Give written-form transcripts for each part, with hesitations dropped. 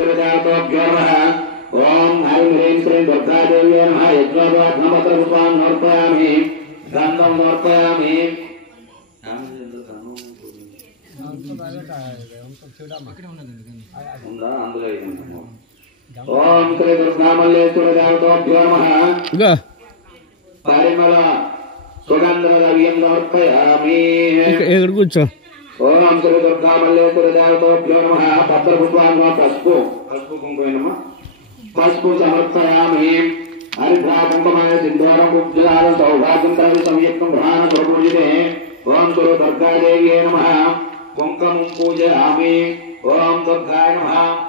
स्तुतिदेवतोभ्यो नमः ओम ऐं ह्रीं श्रीं दुर्गादेव्यै नमः यज्ञोपवीतं समर्पयामि गन्धं समर्पयामि ओम श्री दुर्गामल्लेश्वरी देवतोभ्यो नमः परिमल सुगंधद्रव्यं समर्पयामि ओम श्री दुर्गामल्लेश्वरी देवतोभ्यो नमः पत्रपुष्पान् पशुपु कुङ्कुमे नमः पशुपु समर्पयामि हरिद्रा कुङ्कुमाय सिन्धूरं कुब्जदारं सौभाग्यं तदपि संयुक्तं ग्रहाण प्रपूजिते ओम श्री दुर्गादेव्यै नमः कुङ्कुमं पूजयामि ओम दुर्गाय नमः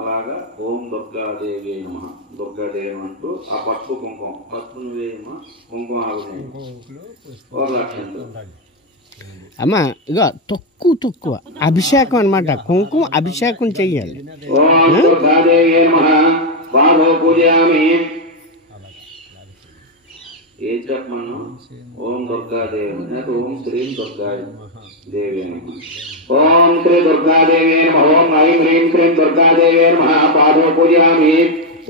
అలాగా ఓం దుర్గాదేవి నమః దుర్గాదేవి అంటూ ఆ పసుపు కుంకుమ పసుపును వేయమా కుంకుమ అమ్మా ఇగో తక్కువ అభిషేకం అన్నమాట కుంకుమ అభిషేకం చెయ్యాలి ఓం దుర్గాదేవి నమః పాదో పూజయామి ఏ చెప్పమను ఓం దుర్గాదేవి అంటే ఓం శ్రీ దుర్గాదేవి నమః ओम श्री दुर्गादेवी नमः ओम ऐं ह्रीं श्रीं दुर्गादेवी नमः पादो पूजयामि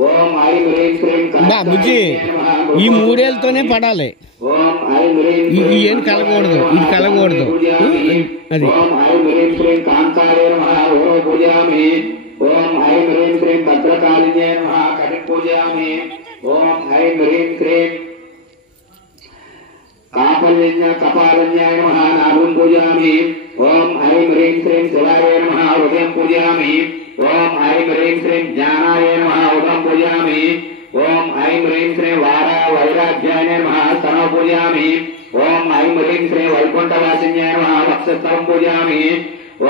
ओम ऐं ह्रीं श्रीं బుజ్జి ఈ మూడేళ్ళతోనే పడాలి ओम ऐं ह्रीं ఏం కలగకూడదు ఇది కలగకూడదు అది ओम ऐं ह्रीं श्रीं कांतारे नमः ओम पूजयामि ओम ऐं ह्रीं श्रीं भद्रकालिन्ये नमः कटिं पूजयामि ओम ऐं ह्रीं श्रीं कापल्यज्ञ कपालज्ञाय नमः नाभं पूजयामि ओम ऐं ह्रीं श्रीं शिवाय नमः उदयं पूजयामि ओम ऐं ह्रीं श्रीं ज्ञानाय नमः उदयं पूजयामि ओम ऐं ह्रीं श्रीं वैराग्याय नमः स्तनं पूजयामि ओम ऐं ह्रीं श्रीं वैकुण्ठवासिन्याय नमः वक्षस्थलं पूजयामि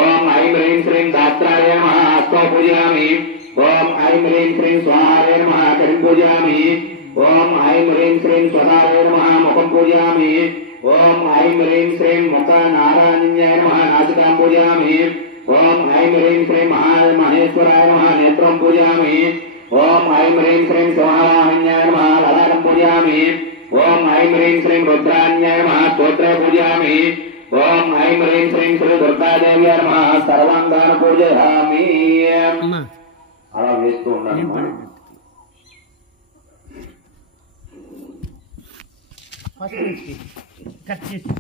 ओम ऐं ह्रीं श्रीं दात्राय नमः हस्तौ पूजयामि ओम ऐं ह्रीं श्रीं स्वाहाय नमः कटिं पूजयामि ओम ऐं ह्रीं श्रीं स्वधाय नमः मुखं पूजयामि ओम ऐं ह्रीं श्रीं मुख नारायण्याय नमः नासिकां पूजयामि ओम ऐं ह्रीं श्रीं महेश्वराय नमः नेत्रं पूजयामि ओम ऐं ह्रीं श्रीं स्वाहान्याय नमः ललाटं पूजयामि ओम ऐं ह्रीं श्रीं रुद्रान्याय नमः स्तोत्रे पूजयामि ओम ऐं ह्रीं श्रीं श्री दुर्गादेव्यै नमः सर्वाङ्गान् पूजयामि అలా వేస్తూ ఉన్నాను